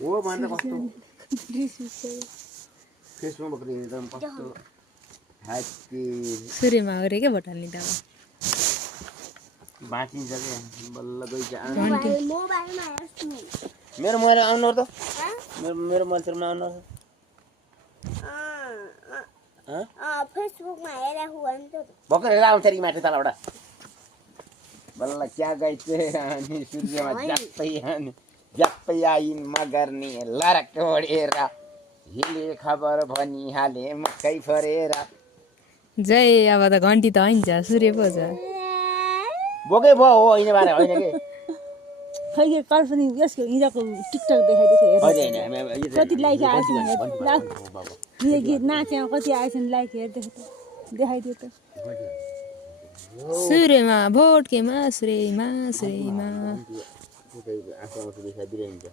हो भनेर कस्तो फेसबुकमा पक्रिने एकदम कस्तो ह्याप्पी सूर्यमा हो रे क्या भोटाल नि त अब बाँचिन्छ क्या बल्ल गइन्छ मोबाइलमा हेर्छु मेरो मोबाइल आउनु त मेरो मोबाइलमा आउनु फेसबुकमा हेरेको हो नि त भर्खर हेरेर आउँछ नि माथि तलबाट बल्ल क्या गई अनि सूर्यमा ज्याप्पै आइन् मगर्ने लरक ओढेर हिले खबर भनिहाले मकै फरेर जय अब त घन्टी त होइन सूर्य पो छ बोकै भयो हो होइन बारे होइन कि खै यो कल्पनी यसको हिजोको टिकटक देखाइदिएको होइन हेर्नु कति लाइक आएछ यो गीत नाच्यो कति आएछन् लाइक हेर्दै देखाइदियो त सूर्यमा भोट केमा सूर्यमा सूर्यमा आफू देखाइदिइरहन्छ